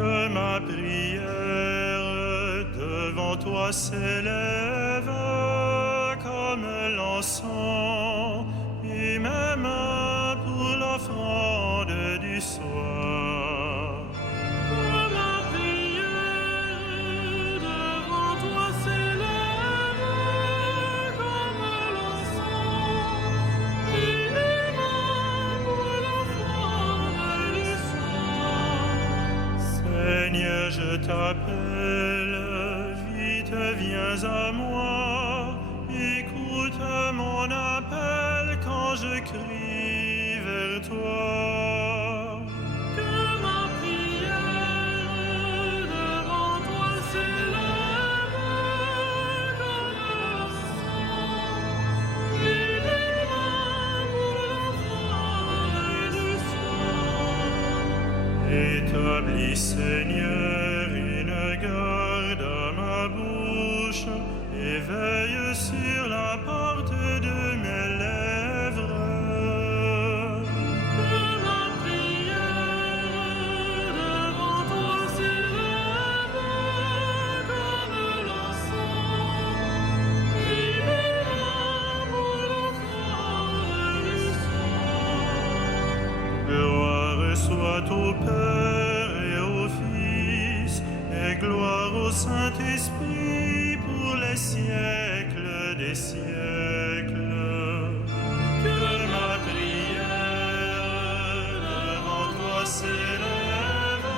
que ma prière devant toi s'élève comme l'encens et mes mains pour l'offrande du soir. Que ma prière devant toi s'élève comme l'encens et mes mains pour l'offrande du soir. Seigneur, je t'appelle, vite viens à moi, écoute mon appel quand je crie vers toi. Que ma prière devant toi s'élève comme l'encens et mes mains pour l'offrande du soir. Établis, Seigneur, une garde à ma bouche, et veille sur la porte de mes lèvres. Que ma prière devant toi s'élève comme l'encens et mes mains pour l'offrande du soir. Gloire soit au Père et au Fils, et gloire au Saint-Esprit pour les siècles des siècles. Que ma prière devant toi s'élève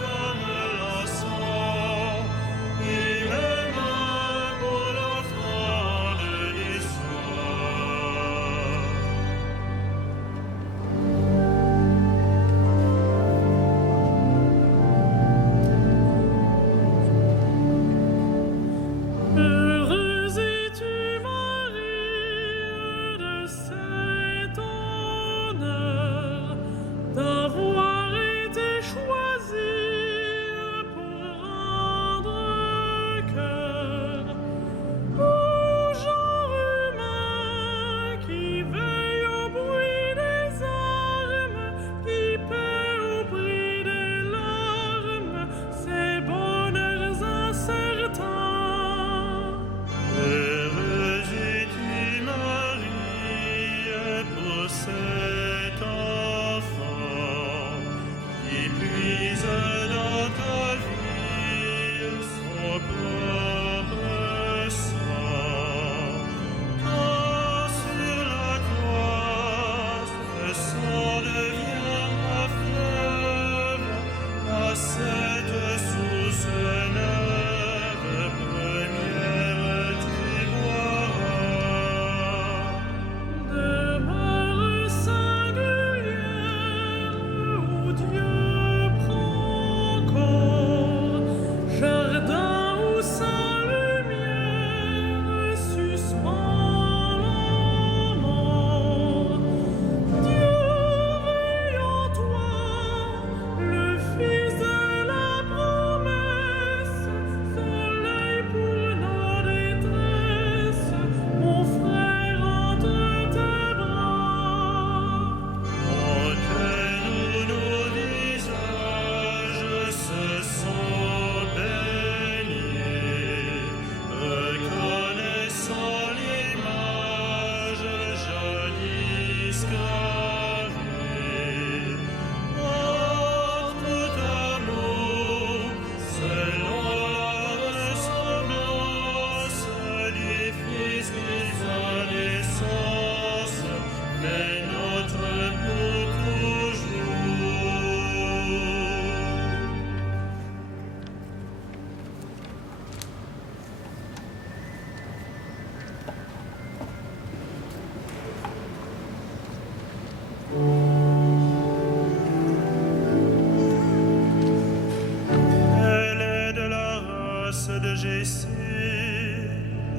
comme l'encens et mes mains pour l'offrande du soir. Heureuse es-tu, Marie, de cet honneur, d'avoir été choisie pour rendre cœur au genre humain qui veille au bruit des armes, qui paie au prix des larmes ces bonheurs incertains. Heureuse es-tu, Marie, pour cet enfant qui puise dans ta vie son propre sang. Quand sur la croix ce sang devient un fleuve, à cette source neuve première tu boiras. Demeure singulière où Dieu prend corps, jardin où sa lumière suspend la mort. Dieu veille en toi, le Fils de la promesse, soleil pour nos détresses, mon frère entre tes bras. Montre-nous nos visages se sont baignés, reconnaissant l'image jadis gravée. Hors tout amour, selon la ressemblance du Fils qui sa naissance, mais notre pour toujours. Elle est de la race de Jessé,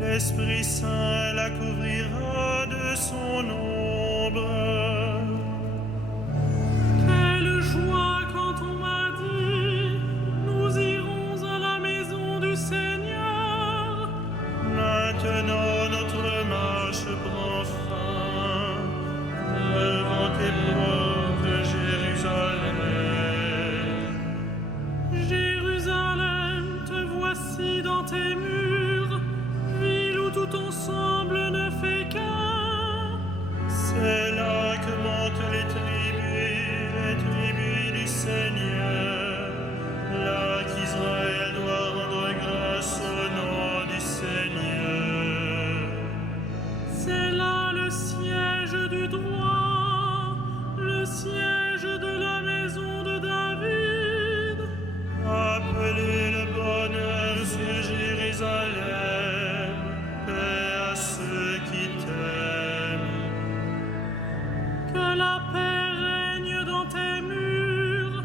l'Esprit Saint la couvrira de son ombre. Quelle joie quand on m'a dit, nous irons à la maison du Seigneur. Maintenant notre marche prend fin devant tes portes, Jérusalem. Jérusalem, te voici dans tes murs, ville où tout ensemble ne fait qu'un. C'est là que montent les tribus du Seigneur, là qu'Israël doit rendre grâce au nom du Seigneur. C'est là le siège du droit, le siège de la maison de David. Appelez le bonheur sur Jérusalem, paix à ceux qui t'aiment. Que la paix règne dans tes murs,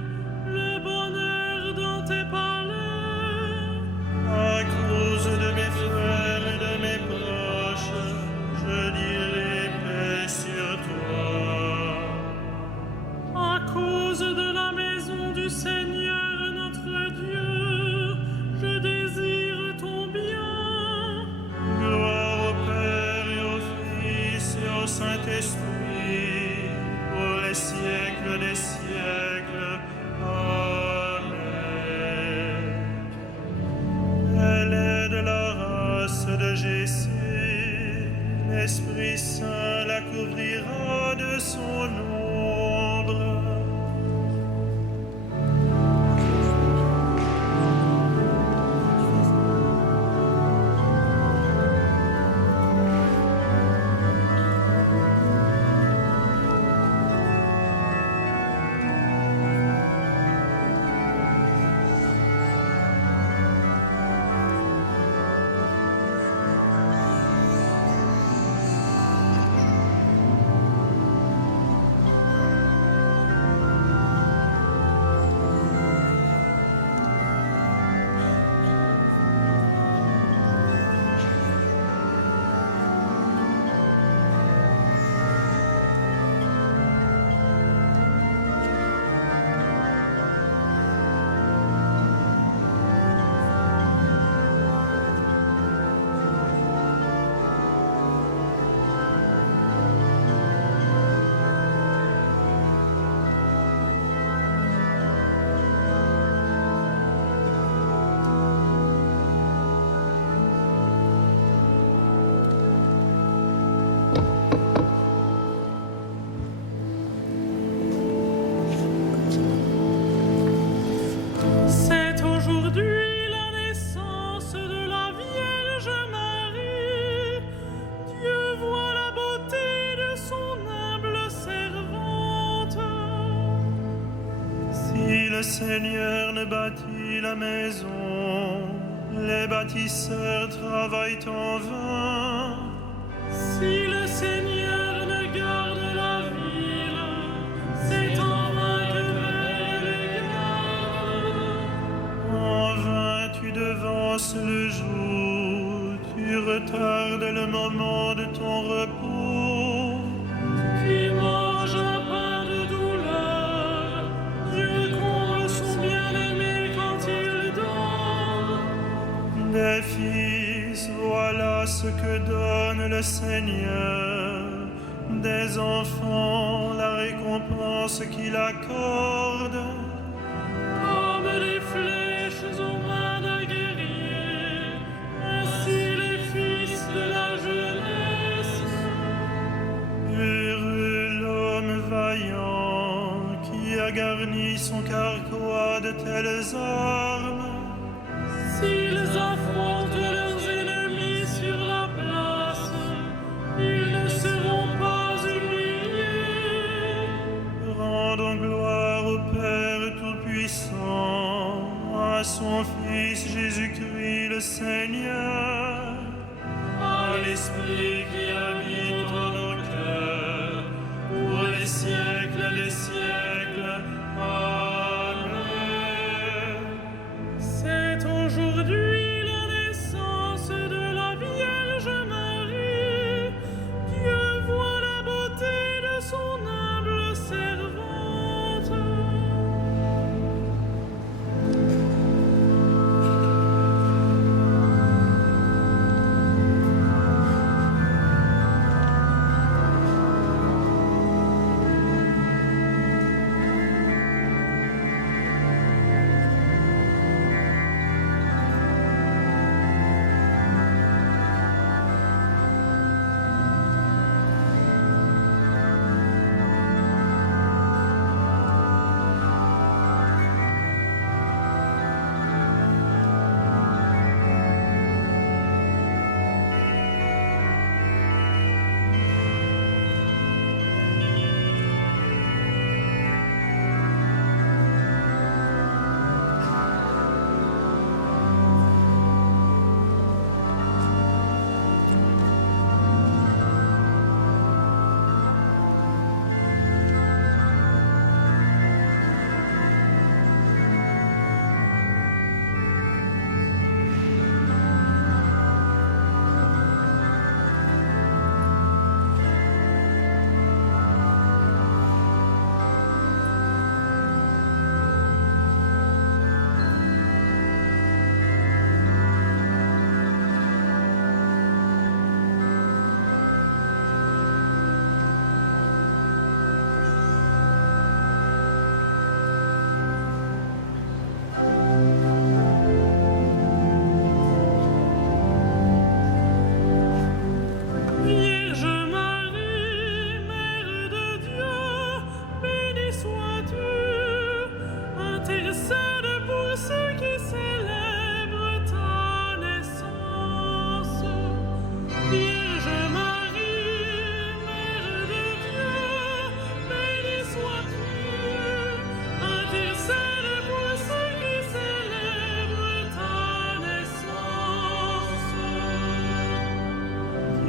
le bonheur dans tes palais. À cause de mes frères et de mes proches, je dirai paix sur toi. À cause de la maison du Seigneur notre Dieu, je désire ton bien. Gloire au Père et au Fils et au Saint-Esprit, pour les siècles des siècles. Amen. Elle est de la race de Jessé, l'Esprit Saint la couvrira de son ombre. C'est aujourd'hui la naissance de la Vierge Marie. Dieu voit la beauté de son humble servante. Si le Seigneur ne bâtit la maison, les bâtisseurs travaillent en vain. Si le Seigneur ne garde la ville, c'est en vain que veille les gardes. En vain tu devances le jour, tu retardes le moment de ton repos. Qui mange un pain de douleur, Dieu comble son bien-aimé quand il dort. Des fils, voilà ce que donne le Seigneur. Des enfants, la récompense qu'il accorde. Comme les flèches aux mains d'un guerrier, ainsi les fils de la jeunesse. Heureux l'homme vaillant qui a garni son carquois de telles armes. S'ils affrontent leurs ennemis sur la place, ils ne seront pas humiliés. Rendons gloire au Père Tout-Puissant, à son Fils Jésus-Christ le Seigneur, à l'Esprit qui habite en nos cœurs, pour les siècles des siècles. Amen. C'est aujourd'hui la naissance de la Vierge Marie. Dieu voit la beauté de son humble servante.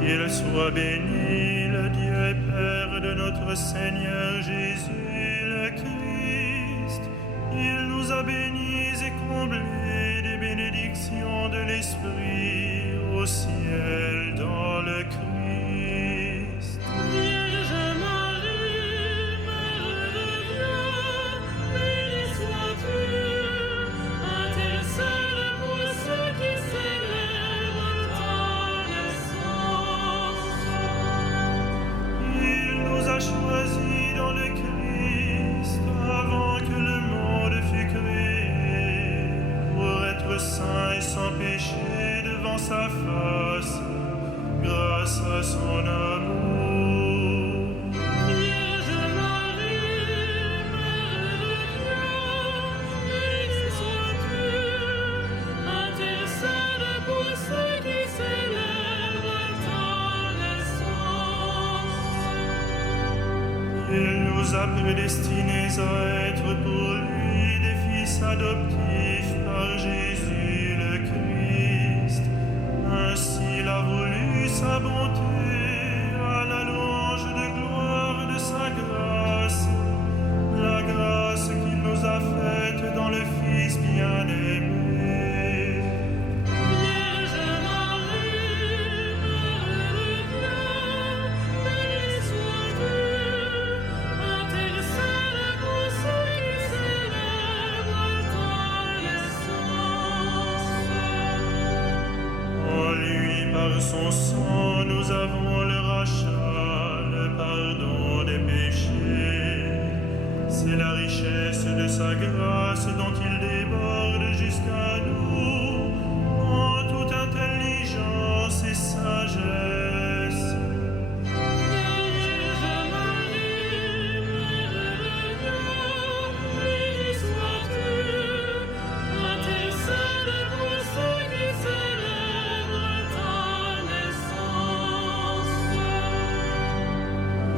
Qu'il soit béni, le Dieu et Père de notre Seigneur Jésus le Christ. Il nous a bénis et comblés des bénédictions de l'Esprit au ciel dans le Christ. Vierge Marie, Mère de Dieu, bénie sois-tu. Intercède pour ceux qui célèbrent ta naissance. Il nous a choisis dans le Christ avant que le monde fût créé pour être saints et sans péché devant sa face grâce à son amour. Vierge Marie, Mère de Dieu, bénie sois-tu. Intercède pour ceux qui célèbrent ta naissance. Il nous a prédestinés à être pour lui des fils adoptifs par Jésus le Christ. Ainsi il a voulu sa bonté à la louange de gloire de sa grâce, la grâce qu'il nous a faite dans le Fils bien-aimé. Vierge Marie, Mère de Dieu, bénie sois-tu. Intercède pour ceux qui célèbrent ta naissance. En lui, par son sang, nous avons le rachat, le pardon des péchés. C'est la richesse de sa grâce dont il déborde jusqu'à nous, en toute intelligence et sagesse. Vierge Marie, Mère de Dieu, bénie sois-tu. Intercède pour ceux qui célèbrent ta naissance.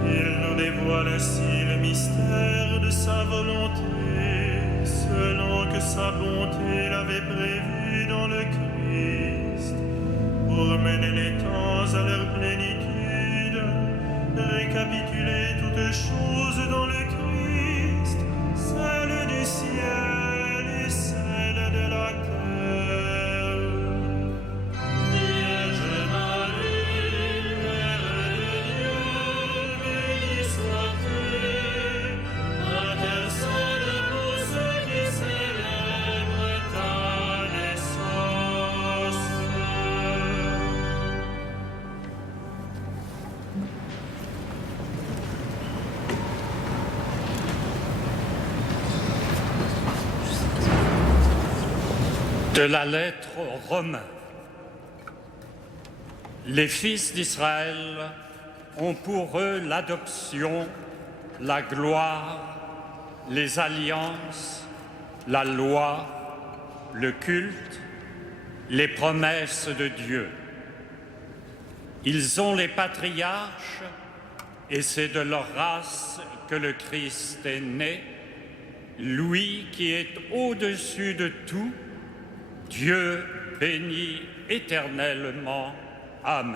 Il nous dévoile ainsi le mystère de sa volonté, selon que sa bonté l'avait prévu dans le Christ, pour mener les temps à leur plénitude, récapituler toutes choses dans le Christ, celle du ciel et celle de la terre. Vierge Marie, Mère de Dieu, bénie sois-tu. Intercède pour ceux qui célèbrent ta naissance. De la lettre aux Romains. Les fils d'Israël ont pour eux l'adoption, la gloire, les alliances, la loi, le culte, les promesses de Dieu. Ils ont les patriarches et c'est de leur race que le Christ est né, lui qui est au-dessus de tout, Dieu béni éternellement. Amen.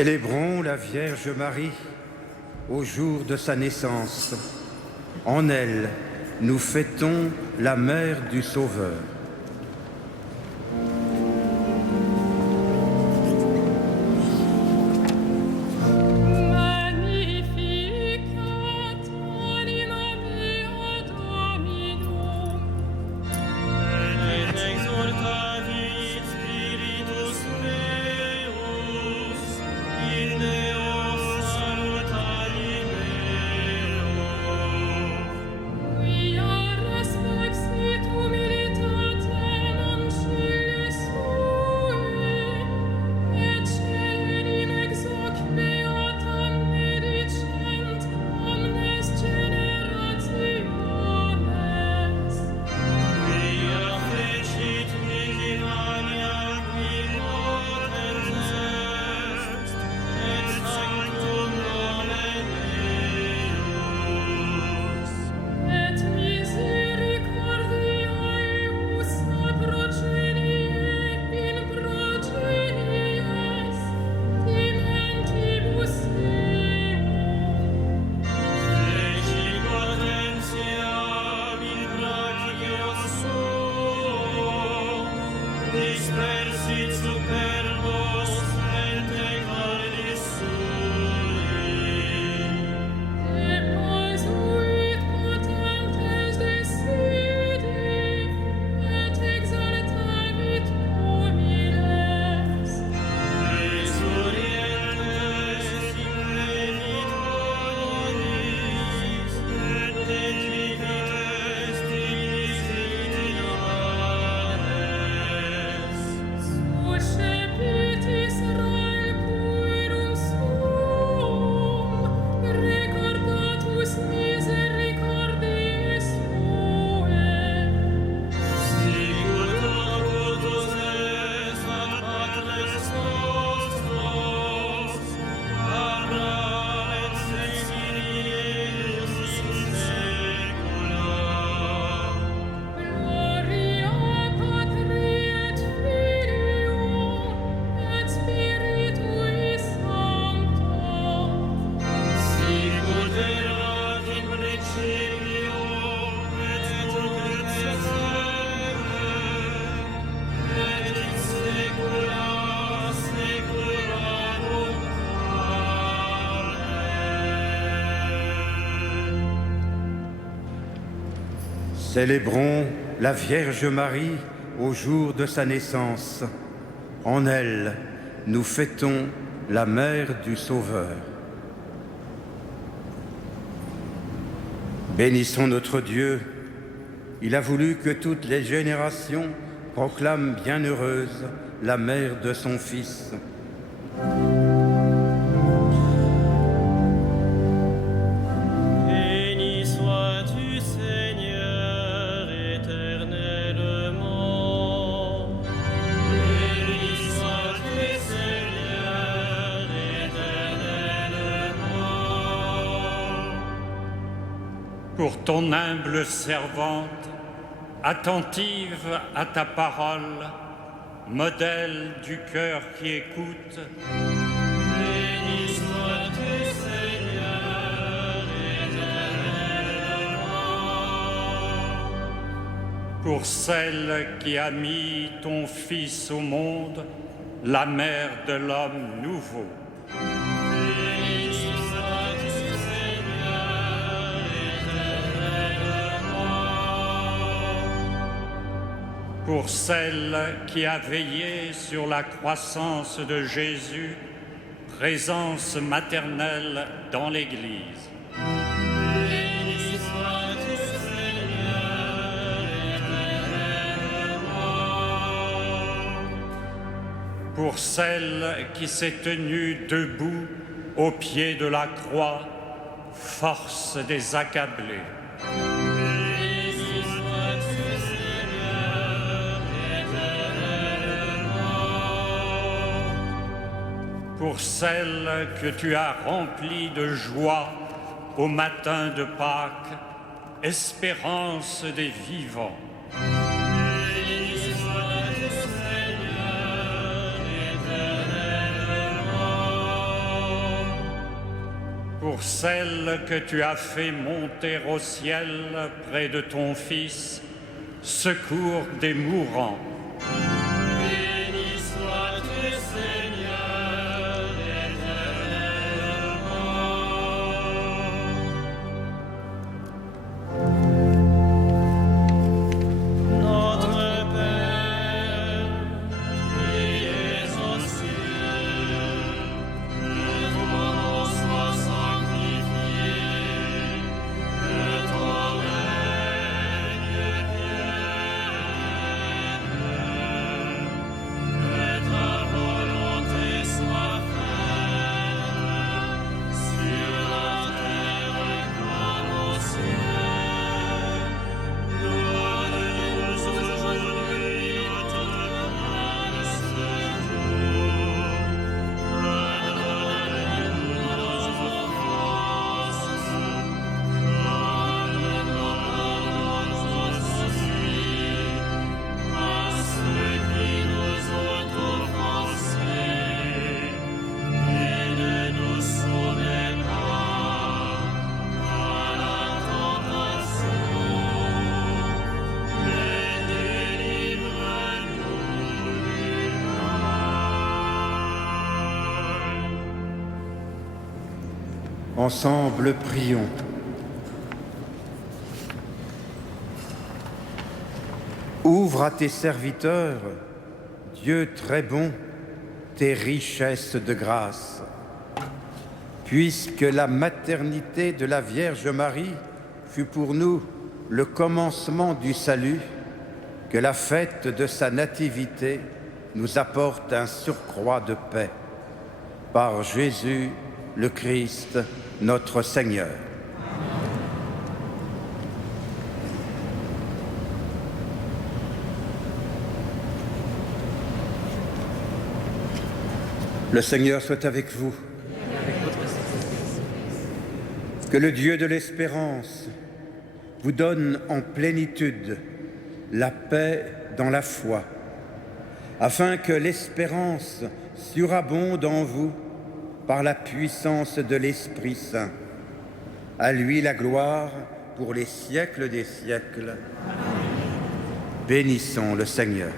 Célébrons la Vierge Marie au jour de sa naissance. En elle, nous fêtons la mère du Sauveur. Célébrons la Vierge Marie au jour de sa naissance. En elle, nous fêtons la mère du Sauveur. Bénissons notre Dieu. Il a voulu que toutes les générations proclament bienheureuse la mère de son Fils. Béni sois-tu, Seigneur, éternellement. Béni sois-tu, Seigneur, éternellement. Pour ton humble servante, attentive à ta parole, modèle du cœur qui écoute, Béni sois-tu, Seigneur, éternellement. pour celle qui a mis ton Fils au monde, la mère de l'homme nouveau, Béni sois-tu, Seigneur, éternellement. pour celle qui a veillé sur la croissance de Jésus, présence maternelle dans l'Église, Béni sois-tu, Seigneur, éternellement. pour celle qui s'est tenue debout au pied de la croix, force des accablés. Pour celle que tu as remplie de joie au matin de Pâques, espérance des vivants. Pour celle que tu as fait monter au ciel près de ton Fils, secours des mourants. Béni sois-tu, Seigneur, éternellement. Notre Père, qui es aux cieux, que ton nom soit sanctifié, que ton règne vienne, que ta volonté soit faite, sur la terre comme au ciel. Donne-nous aujourd'hui notre pain de ce jour. Pardonne-nous nos offenses, comme nous pardonnons aussi à ceux qui nous ont offensés. Et ne nous soumets pas à la tentation, mais délivre-nous du mal. Ensemble, prions. Ouvre à tes serviteurs, Dieu très bon, tes richesses de grâce. Puisque la maternité de la Vierge Marie fut pour nous le commencement du salut, que la fête de sa nativité nous apporte un surcroît de paix. Par Jésus le Christ, notre Seigneur. Le Seigneur soit avec vous. Que le Dieu de l'espérance vous donne en plénitude la paix dans la foi, afin que l'espérance surabonde en vous par la puissance de l'Esprit Saint. À lui la gloire pour les siècles des siècles. Bénissons le Seigneur.